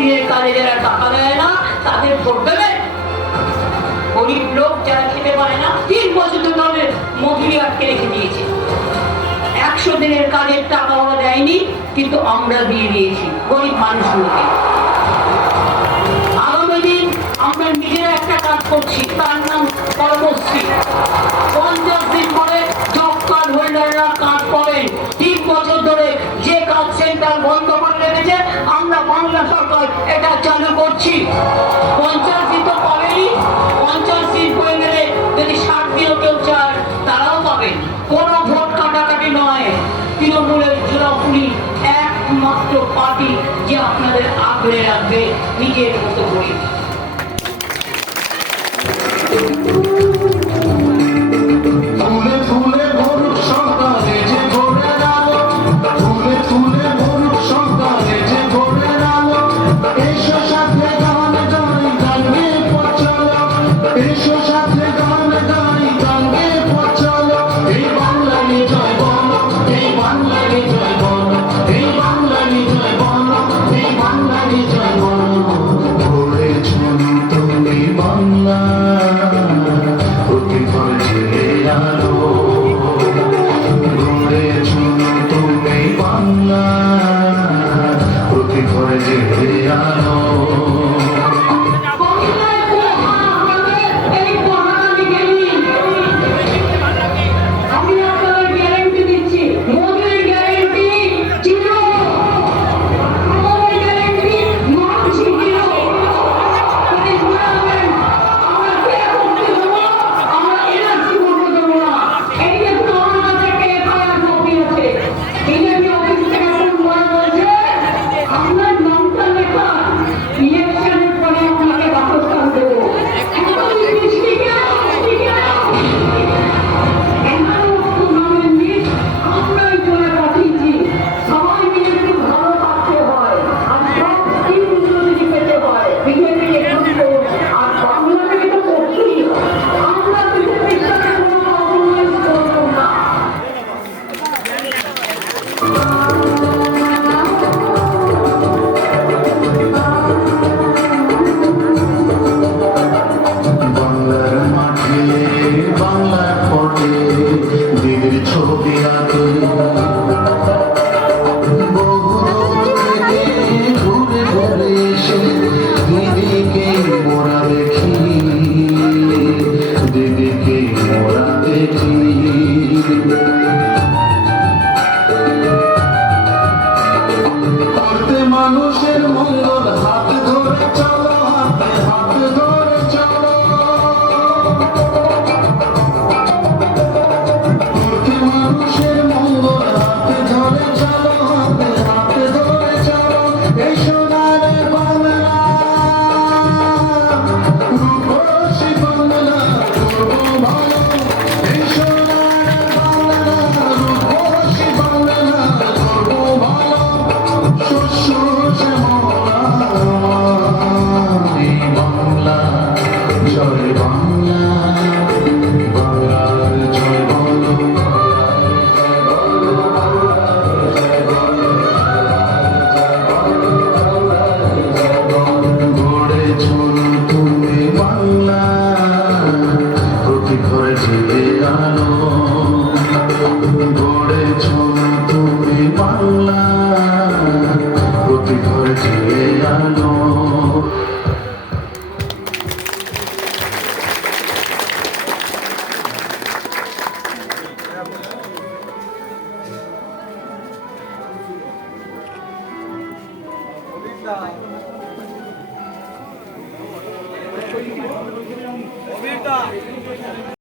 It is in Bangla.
দিনের কাজে যারা টাকা দেয় না তাদের ভোট দেবে? গরিব লোক যারা খেতে পারে না 3 বছর ধরে তাদের মজুরি আটকে রেখে দিয়েছে। 100 দিনের কাজের টাকা ওরা দেয়নি, কিন্তু আমরা দিয়ে দিয়েছি গরিব মানুষগুলোকে। আগামী দিন আমরা নিজেরা একটা কাজ করছি, তার নাম কর্মশ্রী। 50 দিন পরে জব কার্ড হোল্ডাররা কাজ পাবেন। 3 বছর ধরে যে কাজ সেন্টার বন্ধ করে রেখেছে, আমরা বাংলা সরকার এটা চালু করছি। 50 দিন তো পাবেনি, 50 দিন হয়ে গেলে যদি 60 দিনও কেউ চায় তারাও পাবেন। কোনো ভোট কাটাকাটি নয়। তৃণমূলের জোড়াফুলি একমাত্র পার্টি যে আপনাদের আগলে রাখবে নিজের মতো করে। মানুষের মঙ্গল হাত ধরে চলো, হাত ধরে চলো। মানুষের মঙ্গল হাত ধরে চলো, হাত ধরে চলো। এই সোনার বাংলা, রূপসী বাংলা, করবো ভালো। এই সোনার বাংলা, রূপসী বাংলা, করবো ভালো। শস্য